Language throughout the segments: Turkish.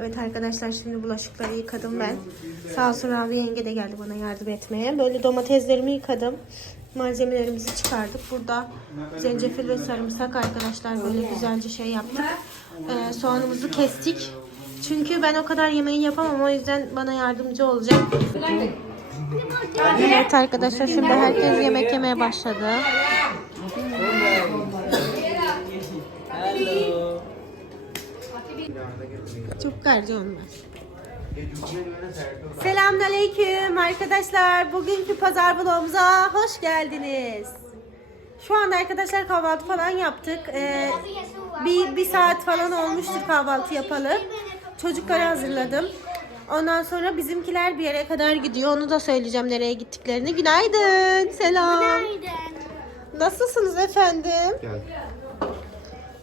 Evet arkadaşlar şimdi bulaşıkları yıkadım ben. Sağ olsun abi yenge de geldi bana yardım etmeye. Böyle domateslerimi yıkadım. Malzemelerimizi çıkardık. Burada zencefil ve sarımsak arkadaşlar böyle güzelce şey yaptık. Ee, soğanımızı kestik. Çünkü ben o kadar yemeği yapamam. O yüzden bana yardımcı olacak. Evet arkadaşlar şimdi herkes yemek yemeye başladı. Çok garcı olmaz. Selamünaleyküm arkadaşlar. Bugünkü pazar vlogumuza hoş geldiniz. Şu anda arkadaşlar kahvaltı falan yaptık. Ee, bir, bir saat falan olmuştur kahvaltı yapalı. Çocukları hazırladım. Ondan sonra bizimkiler bir yere kadar gidiyor. Onu da söyleyeceğim nereye gittiklerini. Günaydın. Selam. Nasılsınız efendim? Gel.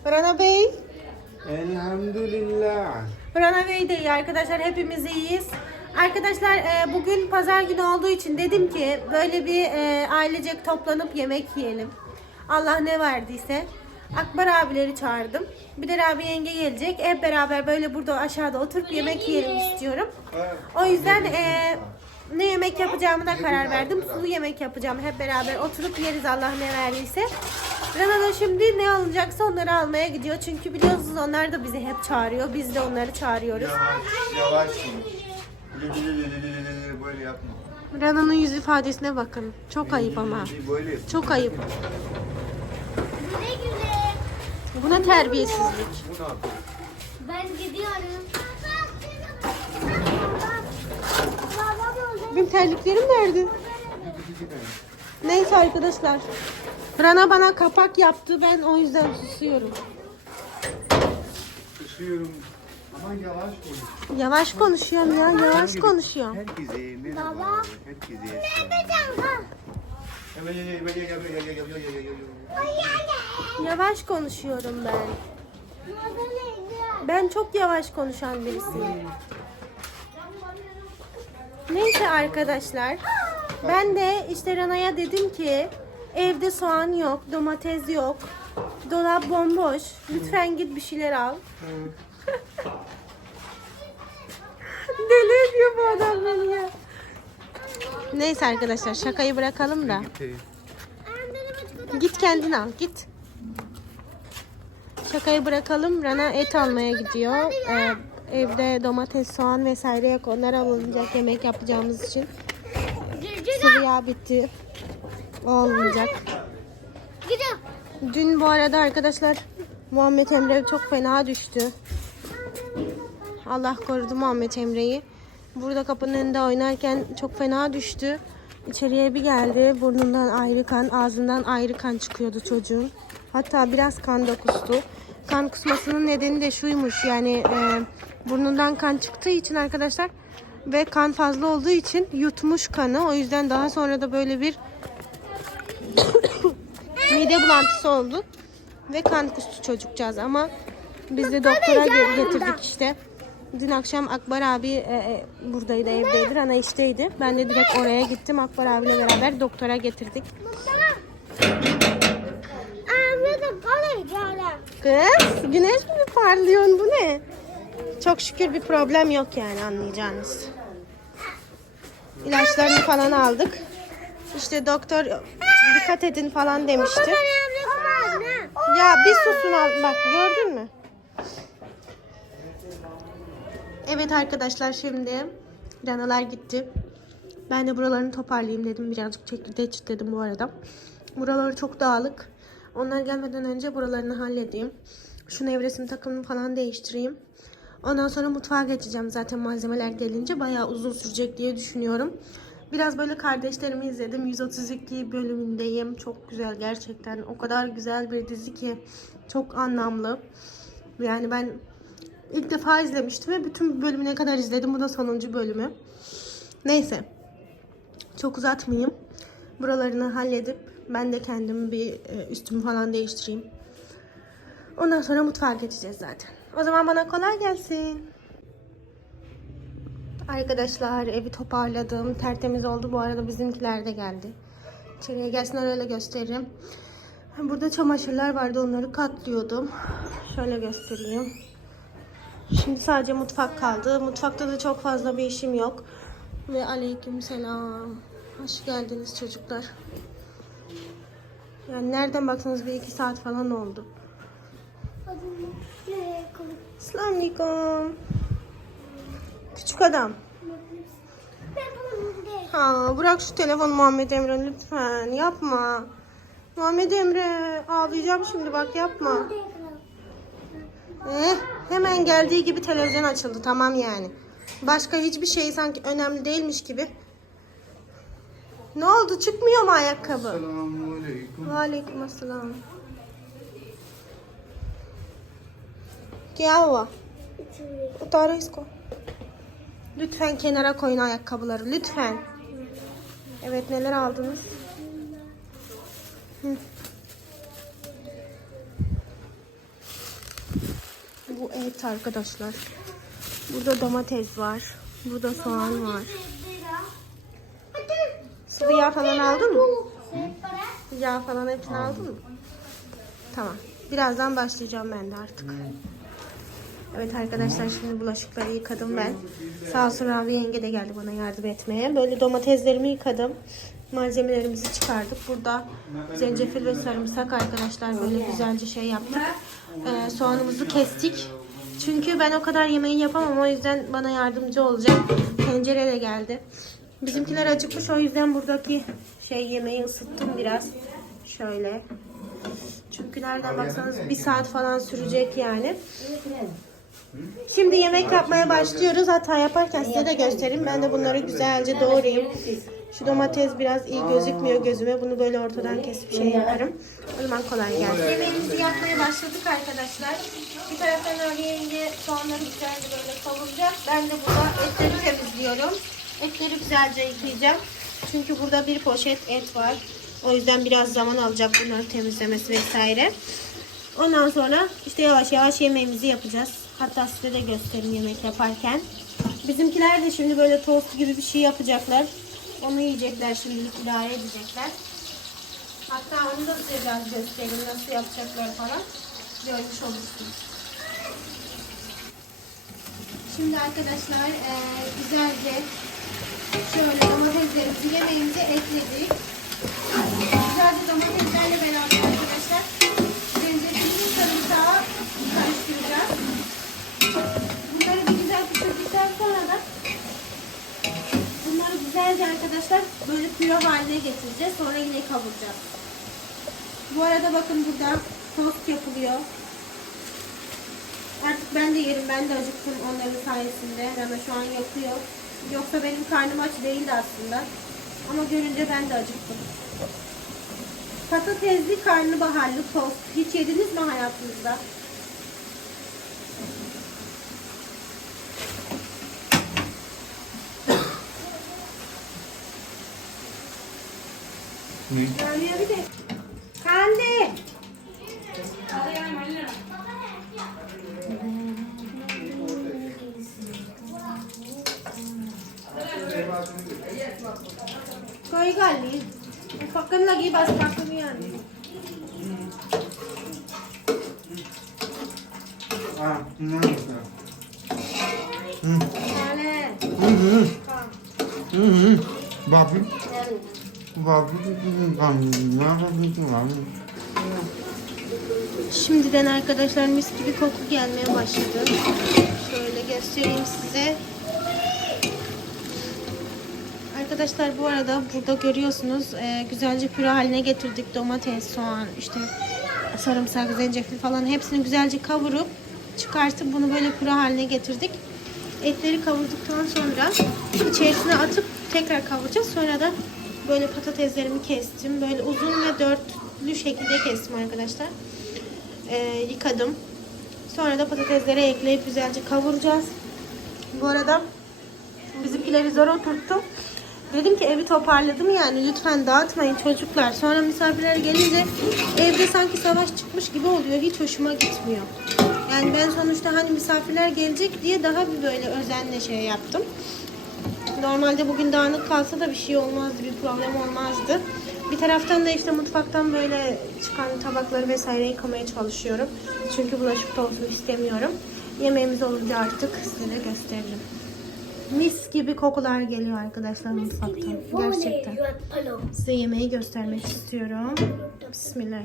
Rana Bey. Elhamdülillah. De iyi arkadaşlar. Hepimiz iyiyiz. Arkadaşlar e, bugün pazar günü olduğu için dedim ki böyle bir e, ailecek toplanıp yemek yiyelim. Allah ne verdiyse. Akbar abileri çağırdım. Bir de Rabi yenge gelecek. Hep beraber böyle burada aşağıda oturup yemek yiyelim istiyorum. O yüzden e, ne yemek yapacağımı da karar verdim. Sulu yemek yapacağım. Hep beraber oturup yeriz Allah ne verdiyse. Rana da şimdi ne alınacaksa onları almaya gidiyor. Çünkü biliyorsunuz onlar da bizi hep çağırıyor. Biz de onları çağırıyoruz. Yavaş, yavaş. Böyle yapma. Rana'nın yüz ifadesine bakın. Çok ayıp ama. Çok ayıp. Bu ne terbiyesizlik. Bu ne yapıyor? Ben gidiyorum. Benim terliklerim nerede? Neyse arkadaşlar. Rana bana kapak yaptı. Ben o yüzden susuyorum. Susuyorum. Ama yavaş konuş. Yavaş konuşuyorum ya. Yavaş konuşuyorum. Herkese merhaba. Baba. Herkese. Ne yapacağım? Yavaş konuşuyorum ben. Ben çok yavaş konuşan birisiyim. Arkadaşlar. Ben de işte Rana'ya dedim ki evde soğan yok, domates yok. Dolap bomboş. Lütfen git bir şeyler al. Deli ediyor bu adam beni ya. Neyse arkadaşlar şakayı bırakalım da. Git kendin al git. Şakayı bırakalım. Rana et almaya gidiyor. Ee, evde domates, soğan vesaire yok. Onlar alınacak yemek yapacağımız için. Sıvı yağ bitti. O alınacak. Dün bu arada arkadaşlar Muhammed Emre çok fena düştü. Allah korudu Muhammed Emre'yi. Burada kapının önünde oynarken çok fena düştü. İçeriye bir geldi. Burnundan ayrı kan, ağzından ayrı kan çıkıyordu çocuğun. Hatta biraz kan da kustu. Kan kusmasının nedeni de şuymuş yani e, burnundan kan çıktığı için arkadaşlar ve kan fazla olduğu için yutmuş kanı. O yüzden daha sonra da böyle bir mide bulantısı oldu ve kan kustu çocukcağız ama biz de doktora ge- getirdik işte. Dün akşam Akbar abi e, e, buradaydı evdeydi Rana işteydi. Ben de direkt oraya gittim Akbar abiyle beraber doktora getirdik. Kız güneş gibi parlıyorsun bu ne? Çok şükür bir problem yok yani anlayacağınız. İlaçlarını falan aldık. İşte doktor dikkat edin falan demişti. Ya bir susun al- bak gördün mü? Evet arkadaşlar şimdi Ranalar gitti. Ben de buralarını toparlayayım dedim. Birazcık çekirdeği çitledim bu arada. Buraları çok dağılık. Onlar gelmeden önce buralarını halledeyim. Şu nevresim takımını falan değiştireyim. Ondan sonra mutfağa geçeceğim. Zaten malzemeler gelince bayağı uzun sürecek diye düşünüyorum. Biraz böyle kardeşlerimi izledim. 132 bölümündeyim. Çok güzel gerçekten. O kadar güzel bir dizi ki. Çok anlamlı. Yani ben ilk defa izlemiştim ve bütün bölümüne kadar izledim. Bu da sonuncu bölümü. Neyse. Çok uzatmayayım. Buralarını halledip ben de kendim bir e, üstümü falan değiştireyim. Ondan sonra mutfağa geçeceğiz zaten. O zaman bana kolay gelsin. Arkadaşlar evi toparladım. Tertemiz oldu. Bu arada bizimkiler de geldi. İçeriye gelsinler öyle gösteririm. Burada çamaşırlar vardı. Onları katlıyordum. Şöyle göstereyim. Şimdi sadece mutfak kaldı. Mutfakta da çok fazla bir işim yok. Ve aleyküm selam. Hoş geldiniz çocuklar. Yani nereden baksanız bir iki saat falan oldu. Selamünaleyküm. Küçük adam. Ha, bırak şu telefonu Muhammed Emre lütfen. Yapma. Muhammed Emre ağlayacağım şimdi bak yapma. Eh, hemen geldiği gibi televizyon açıldı tamam yani. Başka hiçbir şey sanki önemli değilmiş gibi. Ne oldu çıkmıyor mu ayakkabı? Selamünaleyküm. Aleyküm selam. Gel va. Utarı isko. Lütfen kenara koyun ayakkabıları lütfen. Evet neler aldınız? Hı. Bu et arkadaşlar. Burada domates var. Burada soğan var. Yağ falan aldın mı? Yağ falan hepsini aldın mı? Tamam. Birazdan başlayacağım ben de artık. Evet arkadaşlar şimdi bulaşıkları yıkadım ben. Sağ olsun Ravi yenge de geldi bana yardım etmeye. Böyle domateslerimi yıkadım. Malzemelerimizi çıkardık. Burada zencefil ve sarımsak arkadaşlar böyle güzelce şey yaptık. Ee, soğanımızı kestik. Çünkü ben o kadar yemeği yapamam. O yüzden bana yardımcı olacak. Tencere de geldi. Bizimkiler acıkmış. O yüzden buradaki şey yemeği ısıttım biraz. Şöyle. Çünkü nereden baksanız bir saat falan sürecek yani. Şimdi yemek yapmaya başlıyoruz. Hatta yaparken size de göstereyim. Ben de bunları güzelce doğrayayım. Şu domates biraz iyi gözükmüyor gözüme. Bunu böyle ortadan kesip şey yaparım. O zaman kolay gelsin. Yemeğimizi yapmaya başladık arkadaşlar. Bir taraftan yenge soğanları güzelce böyle kavuracak. Ben de burada etleri temizliyorum. Etleri güzelce yıkayacağım. Çünkü burada bir poşet et var. O yüzden biraz zaman alacak bunları temizlemesi vesaire. Ondan sonra işte yavaş yavaş yemeğimizi yapacağız. Hatta size de göstereyim yemek yaparken. Bizimkiler de şimdi böyle tost gibi bir şey yapacaklar. Onu yiyecekler şimdilik idare edecekler. Hatta onu da size biraz göstereyim nasıl yapacaklar falan. Görmüş olursunuz. Şimdi arkadaşlar eee, güzelce şöyle domateslerimizi yemeğimize ekledik. Güzelce domateslerle beraber arkadaşlar zencefilli sarımsağı karıştıracağız. Bunları bir güzel pişirdikten sonra da bunları güzelce arkadaşlar böyle püre haline getireceğiz. Sonra yine kavuracağız. Bu arada bakın burada tost yapılıyor. Artık ben de yerim. Ben de acıktım onların sayesinde. Ama şu an yapıyor. Yoksa benim karnım aç değildi aslında. Ama görünce ben de acıktım. Patatesli karnabaharlı tost. Hiç yediniz mi hayatınızda? Görmüyor bir de. Kendi. Koy gali. Pakan lagi bas pakan yan. Ah, neyse. Kale. Hı hı. Hı hı. Babi. Babi. Ne yapıyorsun? Şimdiden arkadaşlar mis gibi koku gelmeye başladı. Şöyle göstereyim size. Arkadaşlar bu arada burada görüyorsunuz e, güzelce püre haline getirdik. Domates, soğan, işte sarımsak, zencefil falan hepsini güzelce kavurup çıkartıp bunu böyle püre haline getirdik. Etleri kavurduktan sonra içerisine atıp tekrar kavuracağız. Sonra da böyle patateslerimi kestim. Böyle uzun ve dörtlü şekilde kestim arkadaşlar. E, yıkadım. Sonra da patateslere ekleyip güzelce kavuracağız. Bu arada bizimkileri zor oturttum. Dedim ki evi toparladım yani lütfen dağıtmayın çocuklar. Sonra misafirler gelince evde sanki savaş çıkmış gibi oluyor. Hiç hoşuma gitmiyor. Yani ben sonuçta hani misafirler gelecek diye daha bir böyle özenle şey yaptım. Normalde bugün dağınık kalsa da bir şey olmazdı, bir problem olmazdı. Bir taraftan da işte mutfaktan böyle çıkan tabakları vesaire yıkamaya çalışıyorum. Çünkü bulaşık da olsun istemiyorum. Yemeğimiz olunca artık size gösteririm. Mis gibi kokular geliyor arkadaşlar mutfaktan. Gerçekten. Size yemeği göstermek istiyorum. Bismillah.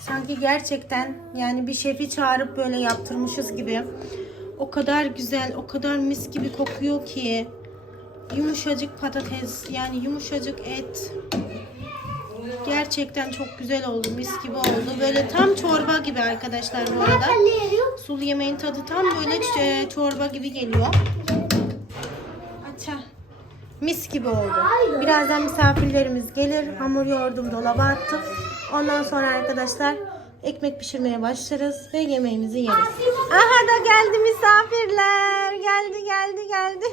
Sanki gerçekten yani bir şefi çağırıp böyle yaptırmışız gibi. O kadar güzel, o kadar mis gibi kokuyor ki. Yumuşacık patates, yani yumuşacık et. Gerçekten çok güzel oldu, mis gibi oldu. Böyle tam çorba gibi arkadaşlar bu arada. Sulu yemeğin tadı tam böyle çorba gibi geliyor. Aça. Mis gibi oldu. Birazdan misafirlerimiz gelir. Hamur yoğurdum dolaba attım. Ondan sonra arkadaşlar ekmek pişirmeye başlarız ve yemeğimizi yeriz. Aha da geldi misafirler. Geldi geldi geldi.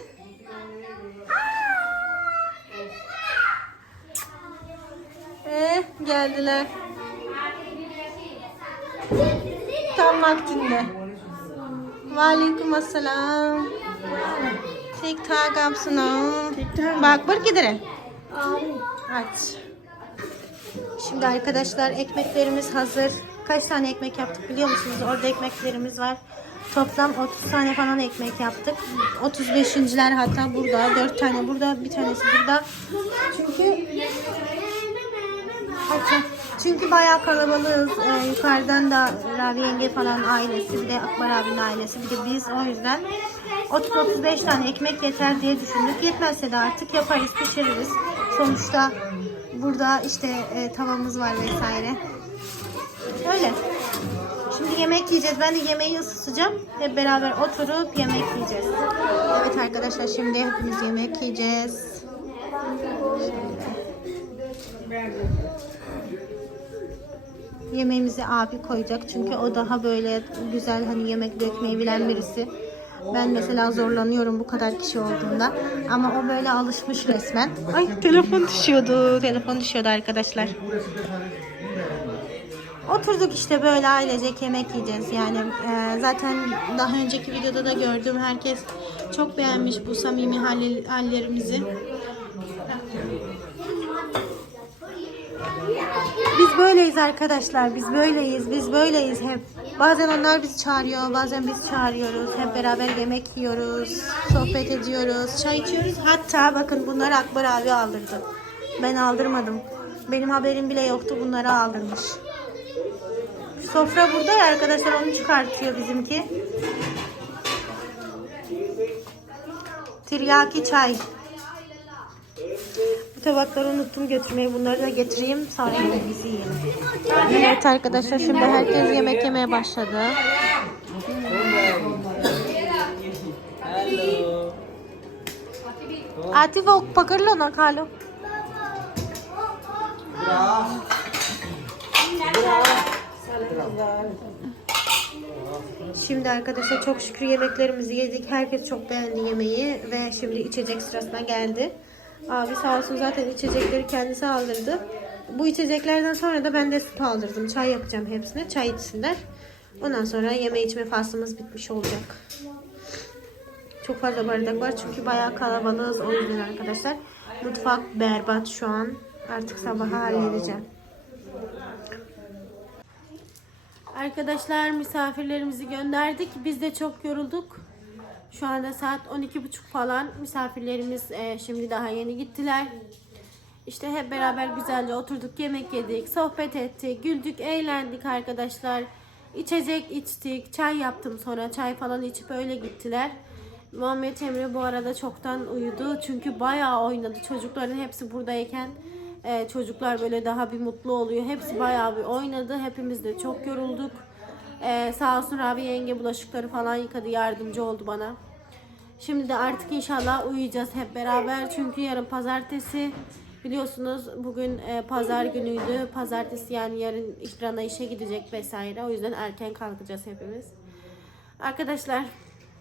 Eh geldiler. Tam vaktinde. Aleyküm assalam. ठीक ठाक आप सुनाओ Bakbar gidere. Aç. Şimdi arkadaşlar ekmeklerimiz hazır. Kaç tane ekmek yaptık biliyor musunuz? Orada ekmeklerimiz var. Toplam 30 tane falan ekmek yaptık. 35.ler hatta burada. 4 tane burada. Bir tanesi burada. Çünkü çünkü bayağı kalabalığız. Ee, yukarıdan da Rabi yenge falan ailesi, bir de Akbar abinin ailesi, bir de biz. O yüzden 30-35 tane ekmek yeter diye düşündük. Yetmezse de artık yaparız, pişiririz. Sonuçta burada işte e, tavamız var vesaire. Öyle. Şimdi yemek yiyeceğiz. Ben de yemeği ısıtacağım. Hep beraber oturup yemek yiyeceğiz. Evet arkadaşlar şimdi hepimiz yemek yiyeceğiz. Yemeğimizi abi koyacak çünkü o daha böyle güzel hani yemek dökmeyi bilen birisi. Ben mesela zorlanıyorum bu kadar kişi olduğunda. Ama o böyle alışmış resmen. Ay telefon düşüyordu. Telefon düşüyordu arkadaşlar. Oturduk işte böyle ailecek yemek yiyeceğiz. Yani e, zaten daha önceki videoda da gördüm. Herkes çok beğenmiş bu samimi halle- hallerimizi. Böyleyiz arkadaşlar. Biz böyleyiz. Biz böyleyiz hep. Bazen onlar bizi çağırıyor. Bazen biz çağırıyoruz. Hep beraber yemek yiyoruz. Sohbet ediyoruz. Çay içiyoruz. Hatta bakın bunları Akbar abi aldırdı. Ben aldırmadım. Benim haberim bile yoktu. Bunları aldırmış. Sofra burada ya arkadaşlar. Onu çıkartıyor bizimki. Tiryaki çay tabakları unuttum götürmeyi. Bunları da getireyim. Sonra yemeğimizi yiyelim. Evet arkadaşlar şimdi herkes yemek yemeye başladı. Ati o pakarlo na kalo. Şimdi arkadaşlar çok şükür yemeklerimizi yedik. Herkes çok beğendi yemeği ve şimdi içecek sırasına geldi. Abi sağ olsun zaten içecekleri kendisi aldırdı. Bu içeceklerden sonra da ben de süt aldırdım. Çay yapacağım hepsine. Çay içsinler. Ondan sonra yeme içme faslımız bitmiş olacak. Çok fazla bardak var çünkü bayağı kalabalığız o yüzden arkadaşlar. Mutfak berbat şu an. Artık sabaha halledeceğim. Arkadaşlar misafirlerimizi gönderdik. Biz de çok yorulduk. Şu anda saat 12.30 falan. Misafirlerimiz e, şimdi daha yeni gittiler. İşte hep beraber güzelce oturduk, yemek yedik, sohbet ettik, güldük, eğlendik arkadaşlar. İçecek içtik, çay yaptım sonra çay falan içip öyle gittiler. Muhammed Emre bu arada çoktan uyudu çünkü bayağı oynadı. Çocukların hepsi buradayken e, çocuklar böyle daha bir mutlu oluyor. Hepsi bayağı bir oynadı. Hepimiz de çok yorulduk. E, sağ olsun Rabi yenge bulaşıkları falan yıkadı, yardımcı oldu bana. Şimdi de artık inşallah uyuyacağız hep beraber. Çünkü yarın pazartesi biliyorsunuz bugün e, pazar günüydü. Pazartesi yani yarın İhran'a işe gidecek vesaire. O yüzden erken kalkacağız hepimiz. Arkadaşlar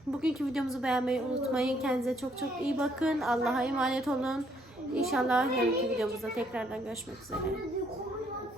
bugünkü videomuzu beğenmeyi unutmayın. Kendinize çok çok iyi bakın. Allah'a emanet olun. İnşallah yarınki videomuzda tekrardan görüşmek üzere.